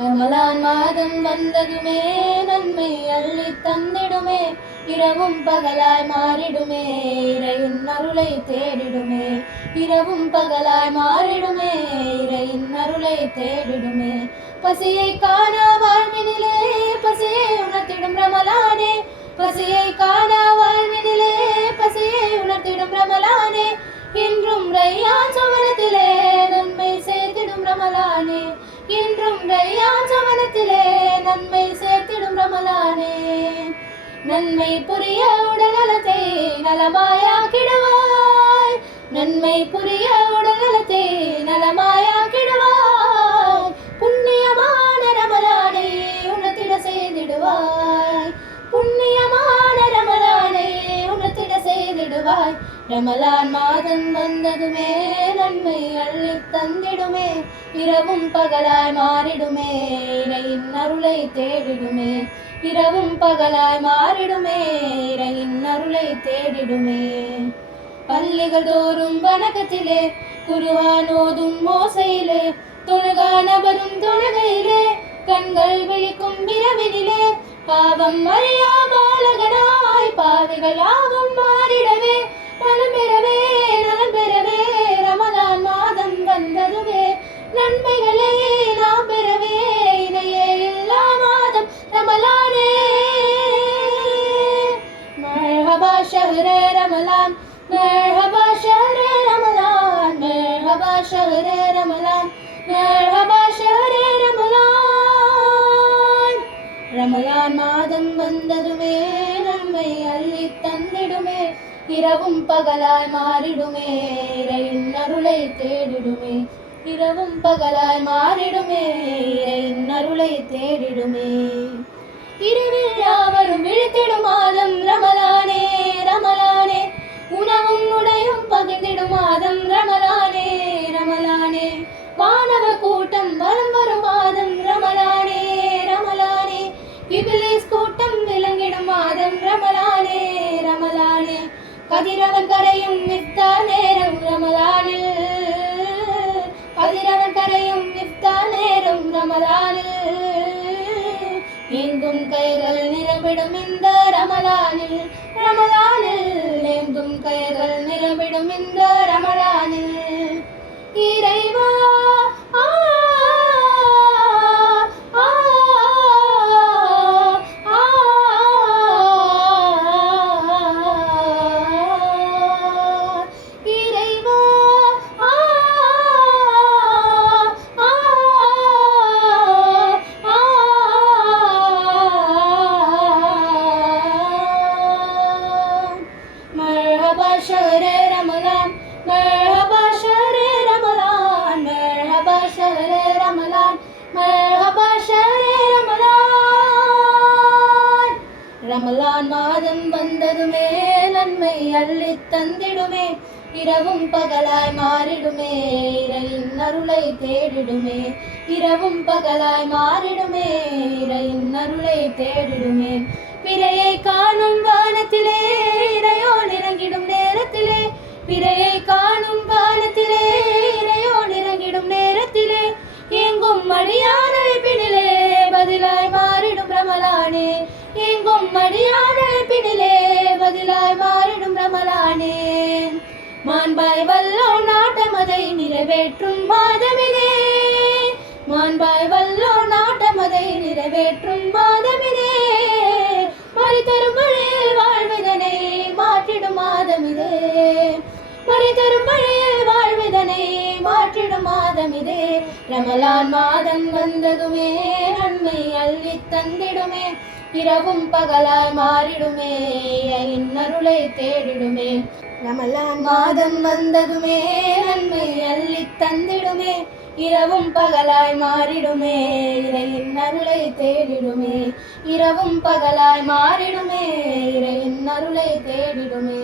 ரமலான் மாதம் வந்ததுமே நன்மை அள்ளி தந்திடுமே, இரவும் பகலாய் மாறிடுமே, இறையின் அருளை தேடிடுமே. இரவும் பகலாய் மாறிடுமே, இறையின் அருளை தேடிடுமே. பசியை காண வாழ்வினிலே பசியை உணர்த்திடும் ரமலானே, பசியை காண வாழ்வினிலே பசியை உணர்த்திடும் ரமலானே. இன்றும் ரையான் சவனத்திலே நன்மை சேர்த்திடும் ரமலானே, இன்றும் ரையான் சவனத்திலே நன்மை சேர்த்திடும் ரமலானே. நன்மை புரிய உடல்நலத்தை நலமாயாக்கிடுவாய், நன்மை புரிய உடல்நலத்தை நலமாயாக்கிடுவாய். புண்ணியமான ரமலானை உணர்த்திட செய்திடுவாய், புண்ணியமான ரமலானை உணர்த்திட செய்திடுவாய். ரமலான் மாதம் வந்ததுமே நன்மை அள்ளி தந்திடுமே, இரவும் பகலாய் மாறிடுமே, இறையின் அருளை தேடிடுமே. இரவும் பகலாய் மாறிடுமே, இறையின் அருளை தேடிடுமே. பள்ளிகள் தோறும் வணக்கத்திலே குர்ஆன் ஓதும் ஓசையிலே, தொழுகானவரும் தொழுகையிலே, கண்கள் விழிக்கும் இரவினிலே, பாவம் அறியா பாலகனாய் பாவிகளாவும் மாறிடவே, பலம் பெறவே நலம் பெறவே ரமலான் மாதம் வந்ததுவே. நன்மைகளை நாம் பெறவே இணையே இல்லா மாதம் ரமலானே. மர்ஹபா ஷஹ்ரே ரமலான், மர்ஹபா ஷஹ்ரே ரமலான், மர்ஹபா ஷஹ்ரே ரமலான், மர்ஹபா ஷஹ்ரே ரமலான். ரமலான் மாதம் வந்ததுமே நன்மை அள்ளி தந்திடுமே, இரவும் பகலாய் மாறிடுமே, இறையின் அருளை தேடிடுமே. இரவும் பகலாய் மாறிடுமே, இறையின் அருளை தேடிடுமே. இரவில் யாவரும் விழித்திடும் மாதம் ரமலானே, ரமலானே. உணவும் உடையும் பகிர்ந்திடும் மாதம் ரமலானே, ரமலானே. வானவ கூட்டம் வலம் வரும் மாதம் ரமலானே, ரமலானே. இப்லீஸ் கூட்டம் விளங்கிடும் மாதம் ரமலானே, ரமலானே. கதிரவன் கரையும் இஃப்தார் நேரம் ரமலானில், கதிரவன் கரையும் இஃப்தார் நேரம் ரமலானில். ஏந்தும் கைகள் நிரம்பிடும் இந்த ரமலானில், ரமலானில். ஏந்தும் கைகள் நிரம்பிடும் இந்த ரமலானில். இறைவா शहरे रमलान, मरहबा शहरे रमलान, मरहबा शहरे रमलान, मरहबा शहरे रमलान. ரமலான் மாதம் வந்ததுமே நன்மை அள்ளி தந்திடுமே, இரவும் பகலாய் மாறிடுமே, இறையின் அருளை தேடிடுமே. இரவும் பகலாய் மாறிடுமே, இறையின் அருளை தேடிடுமே. பிறையை காணும் வானத்திலே இறையோன் இறங்கிடும் நேரத்திலே, பிறையை காணும் வானத்திலே இறையோன் இறங்கிடும் நேரத்திலே, எங்கும் மடியான அழைப்பினிலே பதிலாய் மாறிடும் ரமலானே, எங்கும் மடியான அழைப்பினிலே பதிலாய் மாறிடும் ரமலானே. மாண்பாய் வல்லோன் நாட்டமதை நிறைவேற்றும் மாதமிலே, மாண்பாய் வல்லோன் நாட்டமதை நிறைவேற்றும் மாதமிலே. மறித்தரும் வழியில் வாழ்விதனை மாற்றிடும் மாதமிதே, மறித்தரும் வழியில் வாழ்விதனை மாற்றிடும் மாதமிதே. ரமலான் மாதம் வந்ததுமே நன்மை அள்ளி தந்திடுமே, இரவும் பகலாய் மாறிடுமே, இறையின் அருளை தேடிடுமே. ரமலான் மாதம் வந்ததுமே நன்மை அள்ளி தந்திடுமே, இரவும் பகலாய் மாறிடுமே, இறையின் அருளை தேடிடுமே. இரவும் பகலாய் மாறிடுமே, இறையின் அருளை தேடிடுமே.